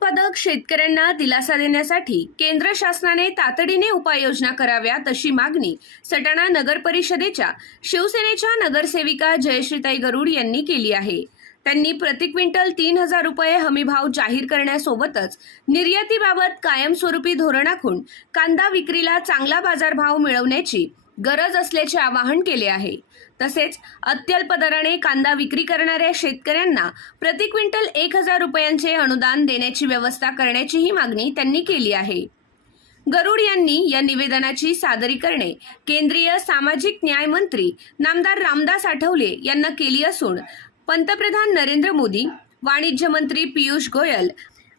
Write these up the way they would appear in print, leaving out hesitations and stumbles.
उत्पादक शेतकऱ्यांना दिलासा देण्यासाठी केंद्र शासनाने तातडीने उपाययोजना कराव्यात अशी मागणी सटाणा नगर परिषदेच्या शिवसेनेच्या नगरसेविका जयश्रीताई गरुड यांनी केली आहे। त्यांनी प्रति क्विंटल 3000 रुपये हमीभाव जाहीर करण्यासोबतच निर्यातीबाबत कायमस्वरूपी धोरण आखून कांदा विक्रीला चांगला बाजारभाव मिळवण्याची गरज असल्याचे आवाहन केले आहे। तसेच अत्यल्प दराने कांदा विक्री करणाऱ्या शेतकऱ्यांना प्रति क्विंटल 1000 रुपयांचे अनुदान देण्याची व्यवस्था करण्याचीही मागणी त्यांनी केली आहे। गरुड यांनी या निवेदनाची सादरीकरणे केंद्रीय सामाजिक न्याय मंत्री नामदार रामदास आठवले यांना केली असून पंतप्रधान नरेंद्र मोदी, वाणिज्य मंत्री पीयूष गोयल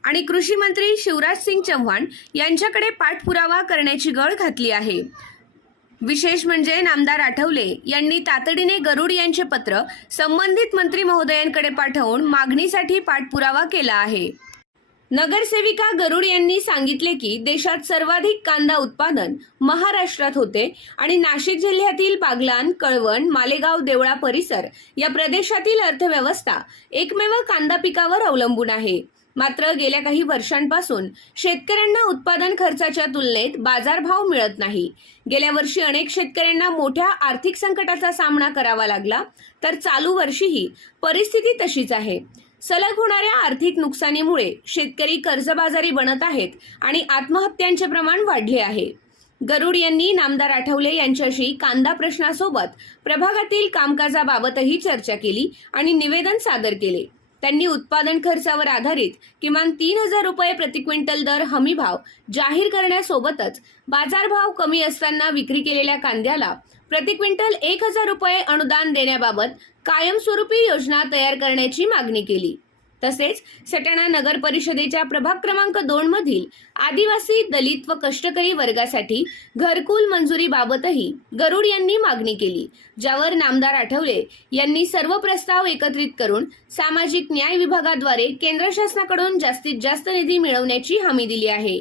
आणि कृषी मंत्री शिवराज सिंग चौहान यांच्याकडे पाठपुरावा करण्याची गळ घातली आहे। विशेष म्हणजे नामदार आठवले यांनी तातडीने गरुड यांचे पत्र संबंधित मंत्री महोदयांकडे पाठवून मागणीसाठी पाठपुरावा केला आहे। नगरसेविका गरुड यांनी सांगितले की देशात सर्वाधिक कांदा उत्पादन महाराष्ट्रात होते आणि नाशिक जिल्ह्यातील बागलाण, कळवण, मालेगाव, देवळा परिसर या प्रदेशातील अर्थव्यवस्था एकमेव कांदा पिकावर अवलंबून आहे। मात्र गेल्या काही वर्षांपासून शेतकऱ्यांना उत्पादन खर्चाच्या तुलनेत बाजारभाव मिळत नाही। गेल्या वर्षी अनेक शेतकऱ्यांना मोठ्या आर्थिक संकटाचा सामना करावा लागला, तर चालू वर्षीही परिस्थिती तशीच आहे। सलग होणाऱ्या आर्थिक नुकसानीमुळे शेतकरी कर्जबाजारी बनत आहेत आणि आत्महत्यांचे प्रमाण वाढले आहे। गरुड यांनी नामदार आठवले यांच्याशी कांदा प्रश्नासोबत प्रभागातील कामकाजाबाबतही चर्चा केली आणि निवेदन सादर केले। त्यांनी उत्पादन खर्चावर आधारित किमान 3000 रुपये प्रति क्विंटल दर हमीभाव जाहीर करण्यासोबतच बाजारभाव कमी असताना विक्री केलेल्या कांद्याला प्रति क्विंटल 1000 रुपये अनुदान देण्याबाबत कायमस्वरूपी योजना तयार करण्याची मागणी केली। तसेच सटाणा नगर परिषदेच्या प्रभाग क्रमांक 2 मधील आदिवासी, दलित व कष्टकरी वर्गासाठी घरकुल मंजुरीबाबतही गरुड यांनी मागणी केली, ज्यावर नामदार आठवले यांनी सर्व प्रस्ताव एकत्रित करून सामाजिक न्याय विभागाद्वारे केंद्र शासनाकडून जास्तीत जास्त निधी मिळवण्याची हमी दिली आहे।